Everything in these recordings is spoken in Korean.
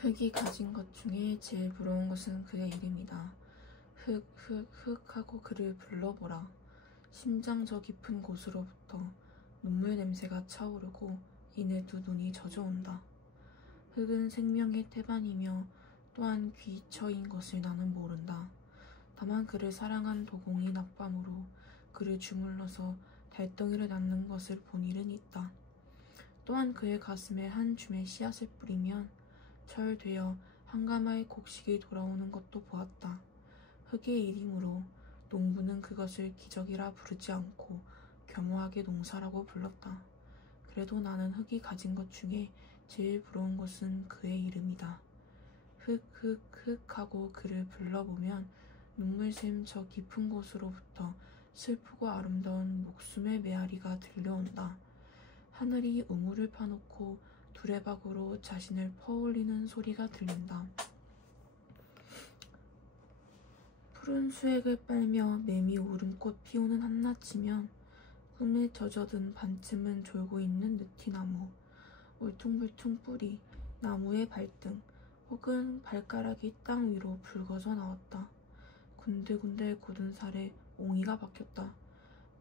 흙이 가진 것 중에 제일 부러운 것은 그의 이름이다. 흙, 흙, 흙 하고 그를 불러보라. 심장 저 깊은 곳으로부터 눈물 냄새가 차오르고 이내 두 눈이 젖어온다. 흙은 생명의 태반이며 또한 귀처인 것을 나는 모른다. 다만 그를 사랑한 도공이 낮밤으로 그를 주물러서 달덩이를 낳는 것을 본 일은 있다. 또한 그의 가슴에 한 줌의 씨앗을 뿌리면 철되어 한가마의 곡식이 돌아오는 것도 보았다. 흙의 이름으로 농부는 그것을 기적이라 부르지 않고 겸허하게 농사라고 불렀다. 그래도 나는 흙이 가진 것 중에 제일 부러운 것은 그의 이름이다. 흙, 흙, 흙 하고 그를 불러보면 눈물샘 저 깊은 곳으로부터 슬프고 아름다운 목숨의 메아리가 들려온다. 하늘이 우물을 파놓고 두레박으로 자신을 퍼올리는 소리가 들린다. 푸른 수액을 빨며 매미 우름꽃 피우는 한낮이면 꿈에 젖어든 반쯤은 졸고 있는 느티나무, 울퉁불퉁 뿌리, 나무의 발등, 혹은 발가락이 땅 위로 붉어져 나왔다. 군데군데 굳은 살에 옹이가 박혔다.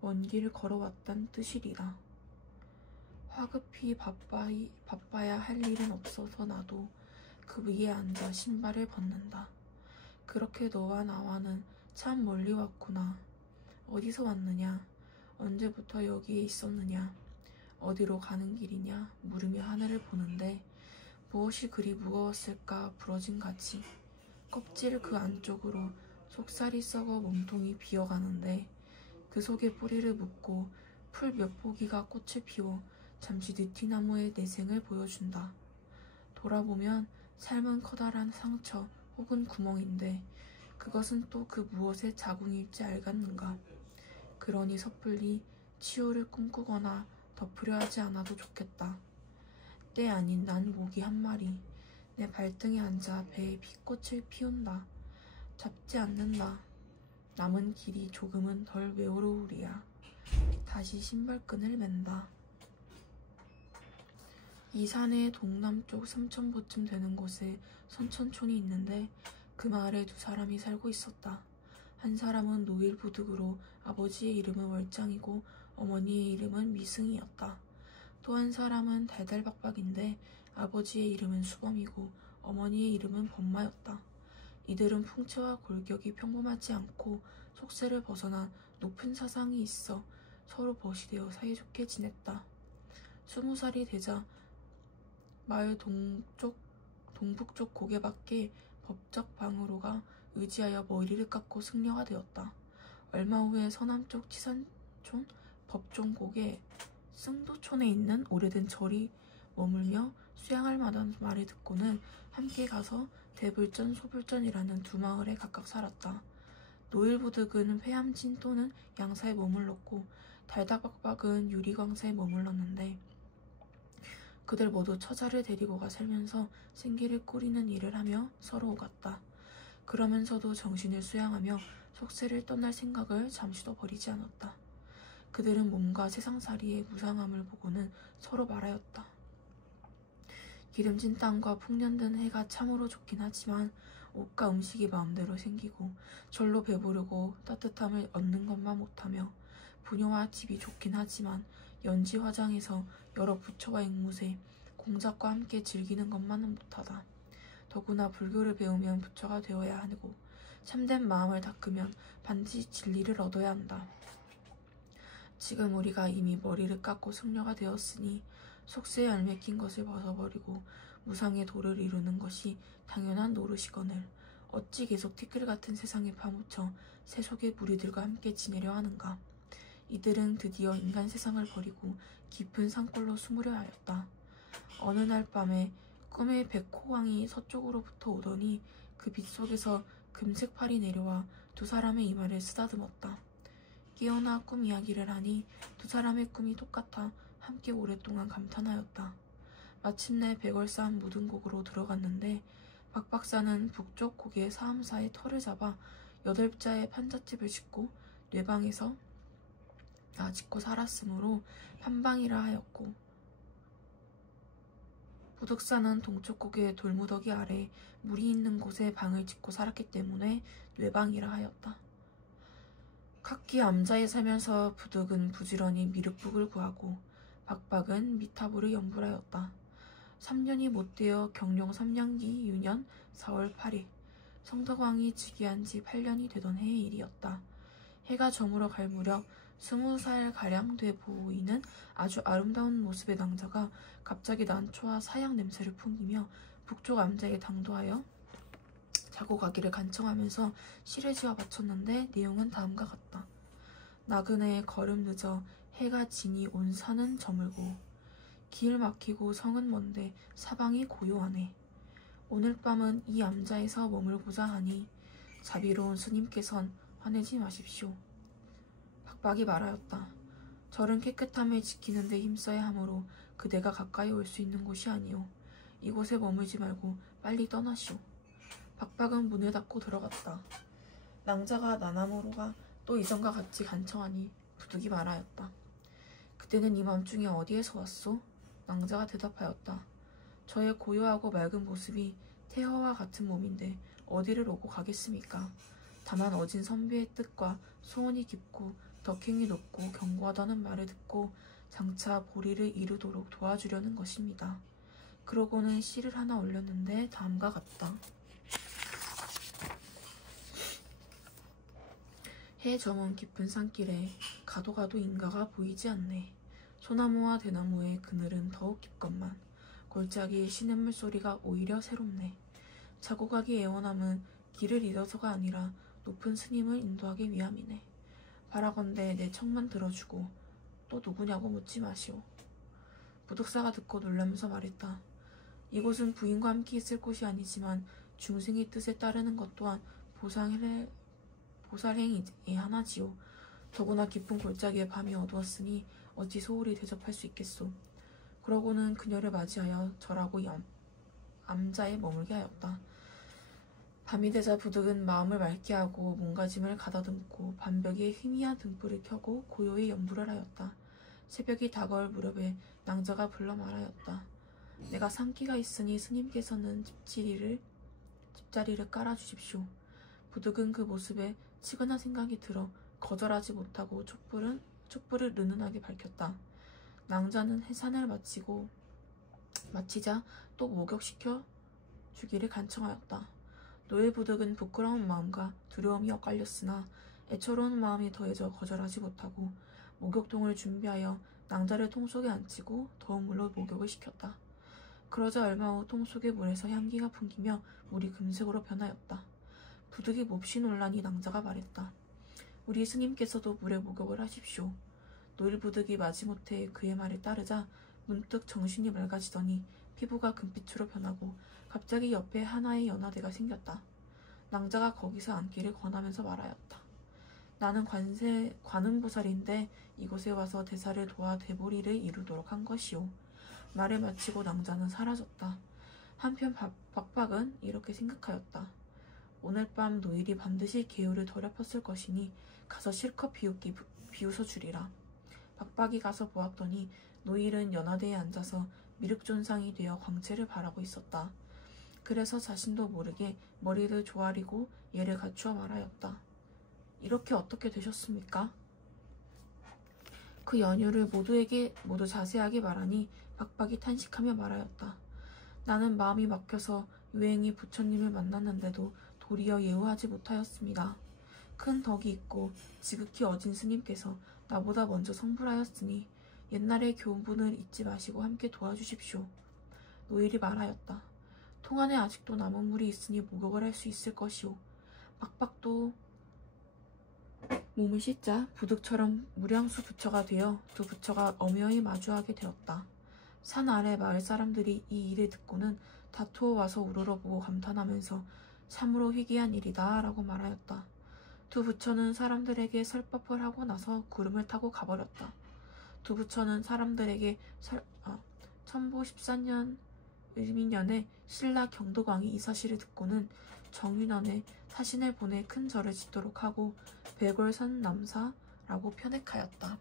먼 길 걸어왔단 뜻이리라. 화급히 바빠야 할 일은 없어서 나도 그 위에 앉아 신발을 벗는다. 그렇게 너와 나와는 참 멀리 왔구나. 어디서 왔느냐? 언제부터 여기에 있었느냐? 어디로 가는 길이냐? 물으며 하늘을 보는데 무엇이 그리 무거웠을까 부러진 같이. 껍질 그 안쪽으로 속살이 썩어 몸통이 비어가는데 그 속에 뿌리를 묻고 풀 몇 포기가 꽃을 피워 잠시 느티나무의 내생을 보여준다. 돌아보면 삶은 커다란 상처 혹은 구멍인데 그것은 또 그 무엇의 자궁일지 알겠는가. 그러니 섣불리 치유를 꿈꾸거나 덮으려 하지 않아도 좋겠다. 때 아닌 난 모기 한 마리 내 발등에 앉아 배에 피꽃을 피운다. 잡지 않는다. 남은 길이 조금은 덜 외로우리야. 다시 신발끈을 맨다. 이 산의 동남쪽 3,000보쯤 되는 곳에 선천촌이 있는데 그 마을에 두 사람이 살고 있었다. 한 사람은 노일부득으로 아버지의 이름은 월장이고 어머니의 이름은 미승이었다. 또 한 사람은 달달박박인데 아버지의 이름은 수범이고 어머니의 이름은 범마였다. 이들은 풍채와 골격이 평범하지 않고 속세를 벗어난 높은 사상이 있어 서로 벗이 되어 사이좋게 지냈다. 20살이 되자 마을 동북쪽 고개밖에 법적 방으로가 의지하여 머리를 깎고 승려가 되었다. 얼마 후에 서남쪽 치산촌 법종곡의 승도촌에 있는 오래된 절이 머물며 수양할 만한 말을 듣고는 함께 가서 대불전, 소불전이라는 두 마을에 각각 살았다. 노일부득은 회암진 또는 양사에 머물렀고 달다박박은 유리광사에 머물렀는데 그들 모두 처자를 데리고 가 살면서 생계를 꾸리는 일을 하며 서로 오갔다. 그러면서도 정신을 수양하며 속세를 떠날 생각을 잠시도 버리지 않았다. 그들은 몸과 세상살이의 무상함을 보고는 서로 말하였다. 기름진 땅과 풍년든 해가 참으로 좋긴 하지만 옷과 음식이 마음대로 생기고 절로 배부르고 따뜻함을 얻는 것만 못하며 부녀와 집이 좋긴 하지만 연지 화장에서 여러 부처와 앵무새, 공작과 함께 즐기는 것만은 못하다. 더구나 불교를 배우면 부처가 되어야 하고 참된 마음을 닦으면 반드시 진리를 얻어야 한다. 지금 우리가 이미 머리를 깎고 승려가 되었으니 속세에 얽매낀 것을 벗어버리고 무상의 도를 이루는 것이 당연한 노릇이거늘 어찌 계속 티끌 같은 세상에 파묻혀 세속의 무리들과 함께 지내려 하는가. 이들은 드디어 인간 세상을 버리고 깊은 산골로 숨으려 하였다. 어느 날 밤에 꿈에 백호왕이 서쪽으로부터 오더니 그 빗속에서 금색 팔이 내려와 두 사람의 이마를 쓰다듬었다. 깨어나 꿈 이야기를 하니 두 사람의 꿈이 똑같아 함께 오랫동안 감탄하였다. 마침내 백월산 묻은 곡으로 들어갔는데 박 박사는 북쪽 곡의 사암사의 털을 잡아 8자의 판잣집을 짓고 뇌방에서 짓고 살았으므로 판방이라 하였고 부득사는 동쪽국의 돌무더기 아래 물이 있는 곳에 방을 짓고 살았기 때문에 뇌방이라 하였다. 각기 암자에 살면서 부득은 부지런히 미륵북을 구하고 박박은 미타불을 연불하였다. 3년이 못되어 경룡 3년기 유년 4월 8일 성덕왕이 즉위한 지 8년이 되던 해의 일이었다. 해가 저물어 갈 무렵 20살가량 돼 보이는 아주 아름다운 모습의 낭자가 갑자기 난초와 사약 냄새를 풍기며 북쪽 암자에 당도하여 자고 가기를 간청하면서 시를 지어 바쳤는데 내용은 다음과 같다. 나그네 걸음 늦어 해가 지니 온 산은 저물고 길 막히고 성은 먼데 사방이 고요하네. 오늘 밤은 이 암자에서 머물고자 하니 자비로운 스님께선 화내지 마십시오. 박박이 말하였다. 절은 깨끗함을 지키는 데 힘써야 하므로 그대가 가까이 올 수 있는 곳이 아니오. 이곳에 머물지 말고 빨리 떠나시오. 박박은 문을 닫고 들어갔다. 낭자가 나나무로가 또 이전과 같이 간청하니 부득이 말하였다. 그때는 이 밤중에 어디에서 왔소? 낭자가 대답하였다. 저의 고요하고 맑은 모습이 태허와 같은 몸인데 어디를 오고 가겠습니까? 다만 어진 선비의 뜻과 소원이 깊고 덕행이 높고 견고하다는 말을 듣고 장차 보리를 이루도록 도와주려는 것입니다. 그러고는 시를 하나 올렸는데 다음과 같다. 해 저문 깊은 산길에 가도 가도 인가가 보이지 않네. 소나무와 대나무의 그늘은 더욱 깊건만 골짜기의 시냇물 소리가 오히려 새롭네. 자고 가기 애원함은 길을 잃어서가 아니라 높은 스님을 인도하기 위함이네. 바라건대 내 척만 들어주고 또 누구냐고 묻지 마시오. 부득사가 듣고 놀라면서 말했다. 이곳은 부인과 함께 있을 곳이 아니지만 중생의 뜻에 따르는 것 또한 보살행위의 하나지요. 더구나 깊은 골짜기에 밤이 어두웠으니 어찌 소홀히 대접할 수 있겠소. 그러고는 그녀를 맞이하여 절하고 암자에 머물게 하였다. 밤이 되자 부득은 마음을 맑게 하고 몸가짐을 가다듬고 반벽에 희미한 등불을 켜고 고요히 연불을 하였다. 새벽이 다가올 무렵에 낭자가 불러 말하였다. 내가 산기가 있으니 스님께서는 집자리를 깔아주십시오. 부득은 그 모습에 치근한 생각이 들어 거절하지 못하고 촛불을 르는하게 밝혔다. 낭자는 해산을 마치자 또 목욕시켜 주기를 간청하였다. 노예 부득은 부끄러운 마음과 두려움이 엇갈렸으나 애처로운 마음이 더해져 거절하지 못하고 목욕통을 준비하여 낭자를 통 속에 앉히고 더운 물로 목욕을 시켰다. 그러자 얼마 후 통 속의 물에서 향기가 풍기며 물이 금색으로 변하였다. 부득이 몹시 놀라니 낭자가 말했다. 우리 스님께서도 물에 목욕을 하십시오. 노일 부득이 마지못해 그의 말에 따르자 문득 정신이 맑아지더니 피부가 금빛으로 변하고 갑자기 옆에 하나의 연화대가 생겼다. 낭자가 거기서 앉기를 권하면서 말하였다. 나는 관음보살인데 이곳에 와서 대사를 도와 대보리를 이루도록 한 것이오. 말을 마치고 낭자는 사라졌다. 한편 박박은 이렇게 생각하였다. 오늘 밤 노일이 반드시 개울을 더럽혔을 것이니 가서 실컷 비웃어 주리라. 박박이 가서 보았더니 노일은 연화대에 앉아서 미륵존상이 되어 광채를 바라고 있었다. 그래서 자신도 모르게 머리를 조아리고 예를 갖추어 말하였다. 이렇게 어떻게 되셨습니까? 그 연유를 모두 자세하게 말하니 박박이 탄식하며 말하였다. 나는 마음이 막혀서 유행이 부처님을 만났는데도 도리어 예우하지 못하였습니다. 큰 덕이 있고 지극히 어진 스님께서 나보다 먼저 성불하였으니 옛날의 교훈분을 잊지 마시고 함께 도와주십시오. 노일이 말하였다. 통 안에 아직도 남은 물이 있으니 목욕을 할 수 있을 것이오. 박박도 몸을 씻자 부득처럼 무량수 부처가 되어 두 부처가 엄연히 마주하게 되었다. 산 아래 마을 사람들이 이 일을 듣고는 다투어 와서 우러러보고 감탄하면서 참으로 희귀한 일이다 라고 말하였다. 두 부처는 사람들에게 설법을 하고 나서 구름을 타고 가버렸다. 두 부처는 사람들에게 천보 14년 을미년에 신라 경덕왕이 이 사실을 듣고는 정윤원에 사신을 보내 큰 절을 짓도록 하고 백월선 남사라고 편액하였다.